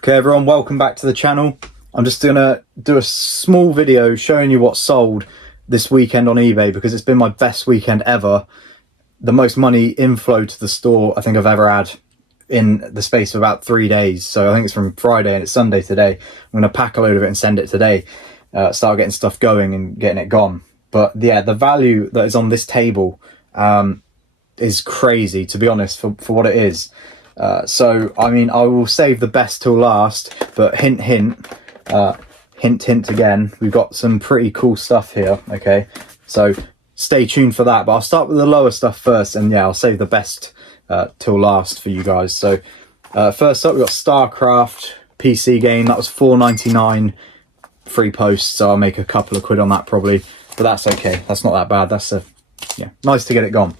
Okay everyone, welcome back to the channel. I'm just gonna do a small video showing you what sold this weekend on eBay because it's been my best weekend ever. The most money inflow to the store I think I've ever had in the space of about 3 days. So I think it's from Friday and it's Sunday today. I'm gonna pack a load of it and send it today. Start getting stuff going and getting it gone. But yeah, the value that is on this table is crazy, to be honest, for what it is. So I mean, I will save the best till last, but hint hint again, we've got some pretty cool stuff here. Okay, so stay tuned for that, but I'll start with the lower stuff first, and yeah, I'll save the best till last for you guys. So first up, we've got StarCraft PC game. That was $4.99 free post, so I'll make a couple of quid on that probably, but that's okay, that's not that bad. That's nice to get it gone.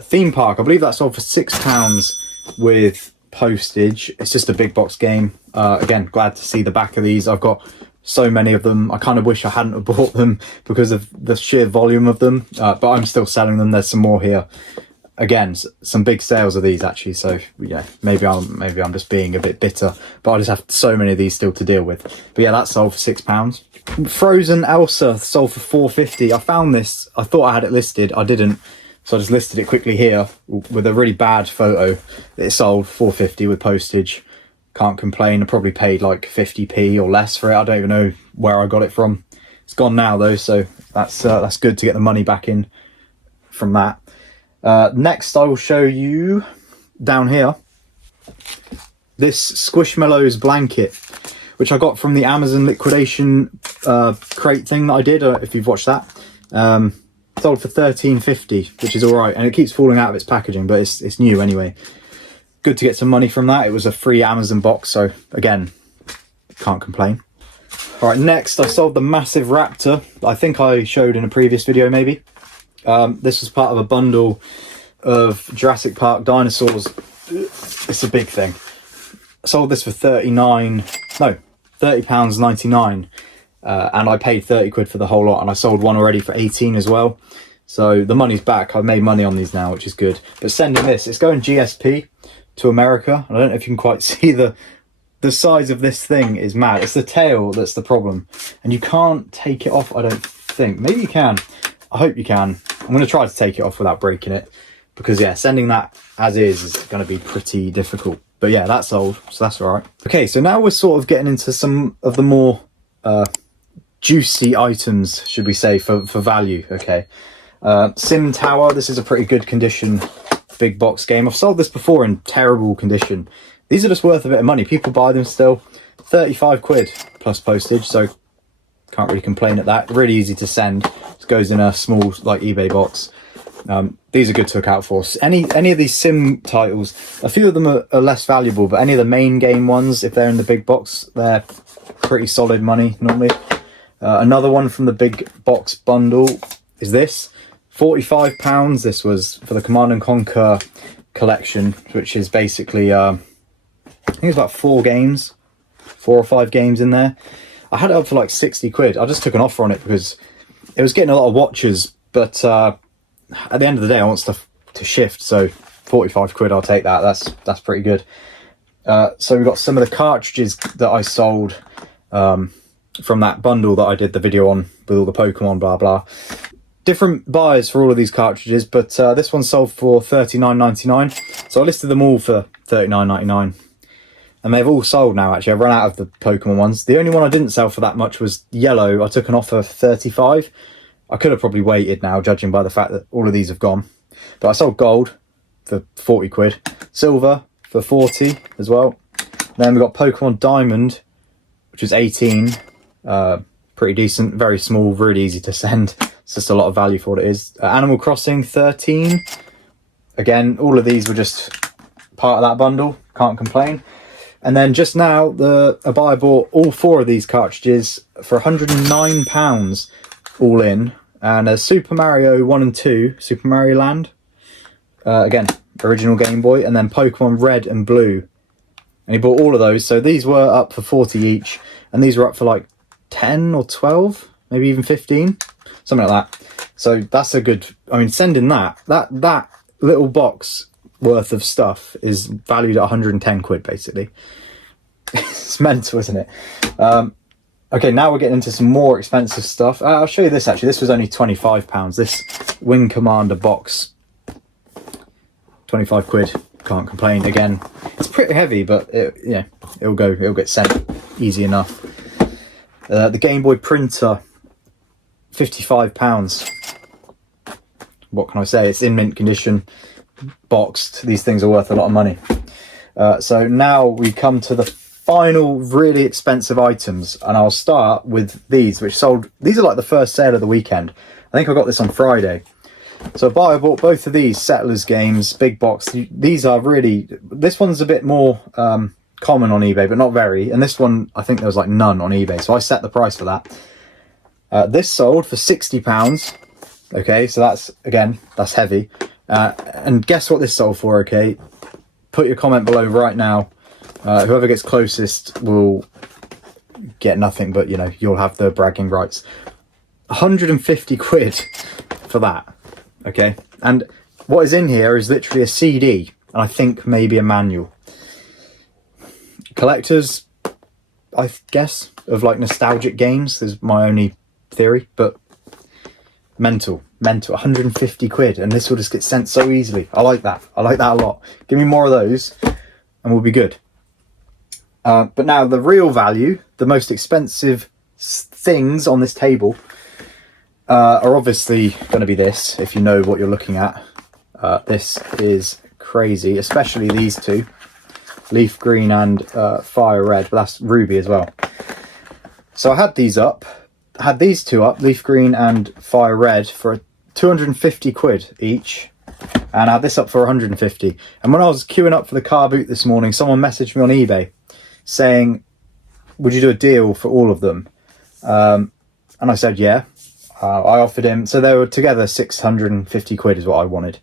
Theme Park, I believe that sold for £6 with postage. It's just a big box game. Again, glad to see the back of these. I've got so many of them. I kind of wish I hadn't have bought them because of the sheer volume of them, but I'm still selling them. There's some more here. Again, some big sales of these actually, so yeah, maybe I'm just being a bit bitter, but I just have so many of these still to deal with. But yeah, that sold for £6. Frozen Elsa sold for $4.50. I found this, I thought I had it listed, I didn't. So I just listed it quickly here with a really bad photo. It sold $4.50 with postage. Can't complain. I probably paid like 50p or less for it. I don't even know where I got it from. It's gone now though, so that's good to get the money back in from that. Next I will show you down here this Squishmallows blanket, which I got from the Amazon liquidation crate thing that I did, if you've watched that. Sold for $13.50, which is all right, and it keeps falling out of its packaging, but it's new anyway. Good to get some money from that. It was a free Amazon box, so again, can't complain. All right, next I sold the massive raptor. I think I showed in a previous video maybe. This was part of a bundle of Jurassic Park dinosaurs. It's a big thing. I sold this for £30.99. And I paid 30 quid for the whole lot, and I sold one already for 18 as well. So the money's back. I've made money on these now, which is good. But sending this, it's going GSP to America. I don't know if you can quite see the size of this thing is mad. It's the tail that's the problem, and you can't take it off, I don't think. Maybe you can. I hope you can. I'm going to try to take it off without breaking it, because yeah, sending that as is going to be pretty difficult. But yeah, that's sold, so that's all right. Okay, so now we're sort of getting into some of the more juicy items, should we say, for value. Okay, Sim Tower, this is a pretty good condition big box game. I've sold this before in terrible condition. These are just worth a bit of money. People buy them still. 35 quid plus postage, so can't really complain at that. Really easy to send. It goes in a small like eBay box. These are good to look out for. Any of these sim titles, a few of them are less valuable, but any of the main game ones, if they're in the big box, they're pretty solid money normally. Another one from the big box bundle is this, £45. This was for the Command & Conquer collection, which is basically I think it's about 4 or 5 games in there. I had it up for like 60 quid. I just took an offer on it because it was getting a lot of watches, but at the end of the day I want stuff to shift, so 45 quid, I'll take that. That's pretty good. So we've got some of the cartridges that I sold from that bundle that I did the video on with all the Pokemon blah blah. Different buyers for all of these cartridges, but this one sold for $39.99, so I listed them all for $39.99, and they've all sold now. Actually, I've run out of the Pokemon ones. The only one I didn't sell for that much was yellow. I took an offer for 35. I could have probably waited now, judging by the fact that all of these have gone, but I sold gold for 40 quid, silver for 40 as well. Then we got Pokemon Diamond, which was 18. Pretty decent, very small, really easy to send. It's just a lot of value for what it is. Animal Crossing 13. Again, all of these were just part of that bundle, can't complain. And then just now a buyer bought all 4 of these cartridges for £109 all in. And Super Mario 1 and 2, Super Mario Land, again, original Game Boy, and then Pokemon Red and Blue. And he bought all of those, so these were up for 40 each, and these were up for like 10 or 12, maybe even 15, something like that. So that's a good, I mean, sending that little box worth of stuff is valued at 110 quid basically. It's mental, isn't it? Okay, now we're getting into some more expensive stuff. I'll show you this actually. This was only £25. This Wing Commander box, 25 quid. Can't complain. Again, it's pretty heavy, but it'll get sent easy enough. The Game Boy printer, £55. What can I say? It's in mint condition, boxed. These things are worth a lot of money. So now we come to the final really expensive items, and I'll start with these, which sold. These are like the first sale of the weekend. I think I got this on Friday. So I bought both of these Settlers games, big box. These are really, this one's a bit more common on eBay, but not very. And this one, I think there was like none on eBay. So I set the price for that. This sold for £60. Okay, so that's heavy. And guess what this sold for, okay? Put your comment below right now. Whoever gets closest will get nothing, but you'll have the bragging rights. 150 quid for that. Okay, and what is in here is literally a CD, and I think maybe a manual. Collectors, I guess, of like nostalgic games is my only theory, but mental, 150 quid, and this will just get sent so easily. I like that a lot. Give me more of those and we'll be good. But now the real value, the most expensive things on this table are obviously going to be this, if you know what you're looking at. This is crazy, especially these two, leaf green and fire red, but that's ruby as well. So I had these two up, leaf green and fire red, for 250 quid each, and I had this up for 150. And when I was queuing up for the car boot this morning, someone messaged me on eBay saying, would you do a deal for all of them? And I said yeah. I offered him, so they were together 650 quid is what I wanted,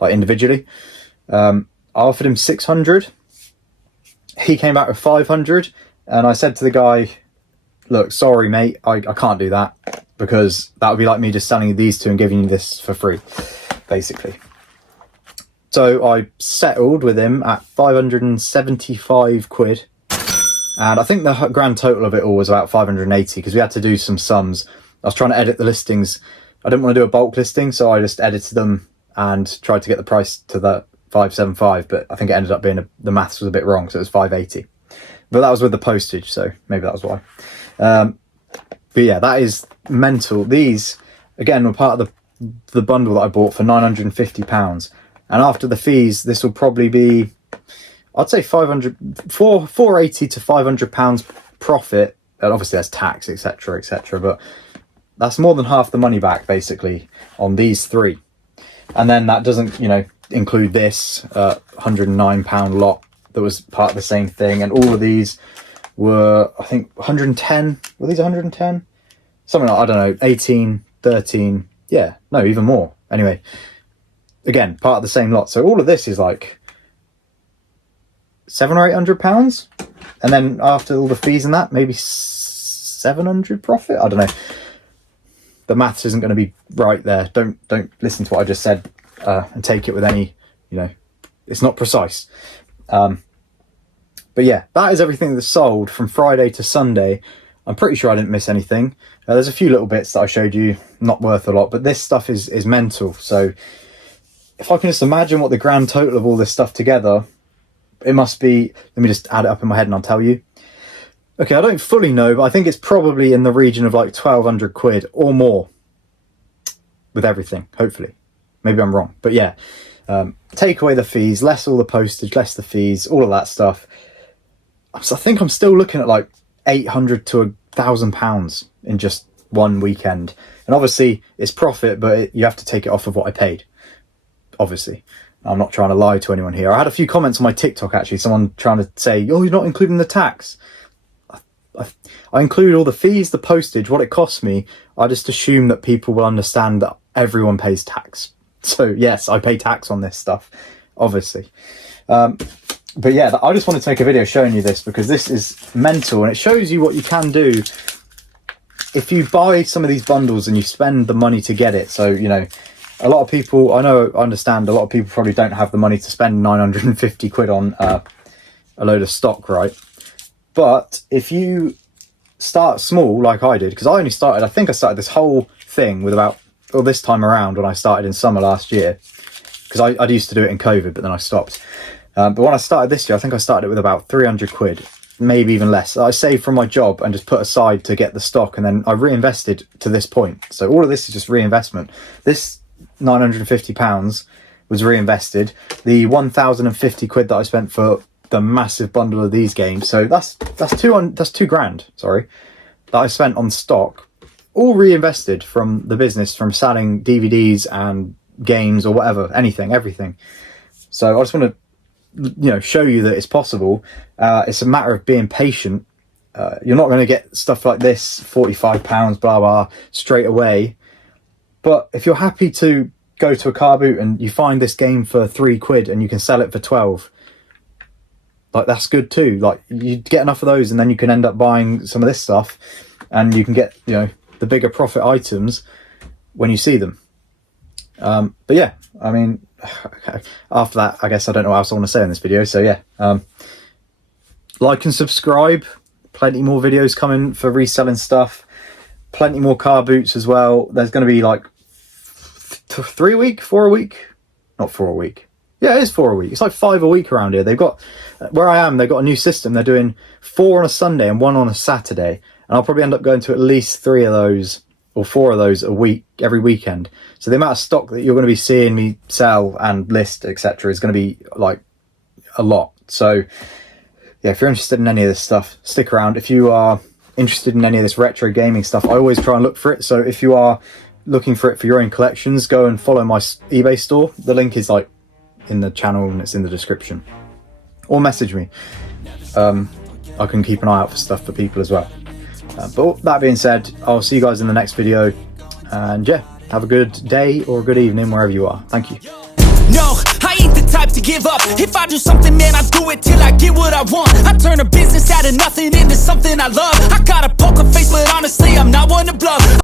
like individually. I offered him 600. He came back with 500, and I said to the guy, look, sorry mate, I can't do that, because that would be like me just selling you these two and giving you this for free, basically. So I settled with him at 575 quid, and I think the grand total of it all was about 580, because we had to do some sums. I was trying to edit the listings. I didn't want to do a bulk listing, so I just edited them and tried to get the price to the 575, but I think it ended up being the maths was a bit wrong, so it was 580. But that was with the postage, so maybe that was why. But yeah, that is mental. These, again, were part of the bundle that I bought for £950. And after the fees, this will probably be, I'd say 480 to £500 profit. And obviously there's tax, etc., etc. But that's more than half the money back, basically, on these three. And then that doesn't, include this £109 lot that was part of the same thing. And all of these were, I think, 110. Were these 110? Something like, I don't know, 18, 13. Yeah, no, even more. Anyway, again, part of the same lot. So all of this is like £700 or £800. And then after all the fees and that, maybe 700 profit. I don't know. The maths isn't going to be right there. Don't listen to what I just said and take it with any, it's not precise. But yeah, that is everything that's sold from Friday to Sunday. I'm pretty sure I didn't miss anything. There's a few little bits that I showed you, not worth a lot, but this stuff is mental. So if I can just imagine what the grand total of all this stuff together, it must be, let me just add it up in my head and I'll tell you. Okay, I don't fully know, but I think it's probably in the region of like 1,200 quid or more with everything, hopefully. Maybe I'm wrong, but yeah. Take away the fees, less all the postage, less the fees, all of that stuff. So I think I'm still looking at like 800 to £1,000 in just one weekend. And obviously it's profit, but you have to take it off of what I paid, obviously. I'm not trying to lie to anyone here. I had a few comments on my TikTok, actually, someone trying to say, oh, you're not including the tax. I include all the fees, the postage, what it costs me. I just assume that people will understand that everyone pays tax. So yes, I pay tax on this stuff, obviously. But yeah, I just wanted to make a video showing you this because this is mental, and it shows you what you can do if you buy some of these bundles and you spend the money to get it. So, a lot of people, I understand a lot of people probably don't have the money to spend 950 quid on a load of stock, right? But if you start small like I did, because I think I started this whole thing with this time around when I started in summer last year, because I used to do it in COVID, but then I stopped. But when I started this year, I think I started it with about 300 quid, maybe even less. I saved from my job and just put aside to get the stock, and then I reinvested to this point. So all of this is just reinvestment. This £950 was reinvested. The 1,050 quid that I spent for the massive bundle of these games, so that's £2,000, sorry, that I spent on stock, all reinvested from the business, from selling DVDs and games or whatever, everything. So I just want to show you that it's possible. It's a matter of being patient. You're not going to get stuff like this, £45 blah blah straight away, but if you're happy to go to a car boot and you find this game for 3 quid and you can sell it for 12, like, that's good too. Like, you get enough of those and then you can end up buying some of this stuff, and you can get the bigger profit items when you see them. But yeah, I mean, after that, I guess I don't know what else I want to say in this video. So yeah, like and subscribe. Plenty more videos coming for reselling stuff. Plenty more car boots as well. There's going to be like 4 a week. Not 4 a week. Yeah, it is 4 a week. It's like 5 a week around here. They've got, where I am, they've got a new system. They're doing 4 on a Sunday and 1 on a Saturday. And I'll probably end up going to at least 3 of those or 4 of those a week, every weekend. So the amount of stock that you're going to be seeing me sell and list, etc., is going to be like a lot. So yeah, if you're interested in any of this stuff, stick around. If you are interested in any of this retro gaming stuff, I always try and look for it. So if you are looking for it for your own collections, go and follow my eBay store. The link is like in the channel and it's in the description, or message me. I can keep an eye out for stuff for people as well. But that being said, I'll see you guys in the next video, and yeah, have a good day or a good evening wherever you are. Thank you. No, I ain't the type to give up. If I do something, man, I do it till I get what I want. I turn a business out of nothing into something I love. I got a poker face, but honestly, I'm not one to bluff.